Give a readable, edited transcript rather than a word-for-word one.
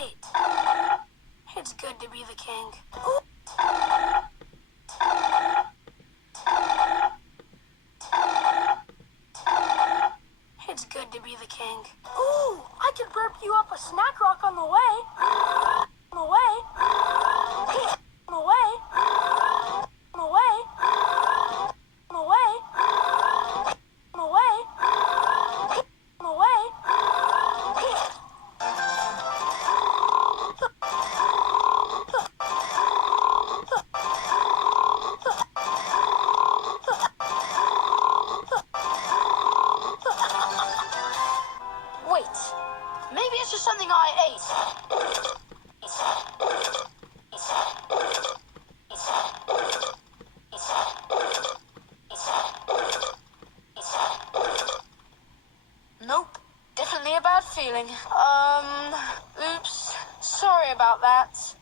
right. It's good to be the king. Ooh. It's good to be the king. Ooh, I could burp you up a snack rock on the way. On the way. On the way. On the way. On the way. On the way. On the way. Wait, maybe it's just something I ate. Nope, definitely a bad feeling. Oops, sorry about that.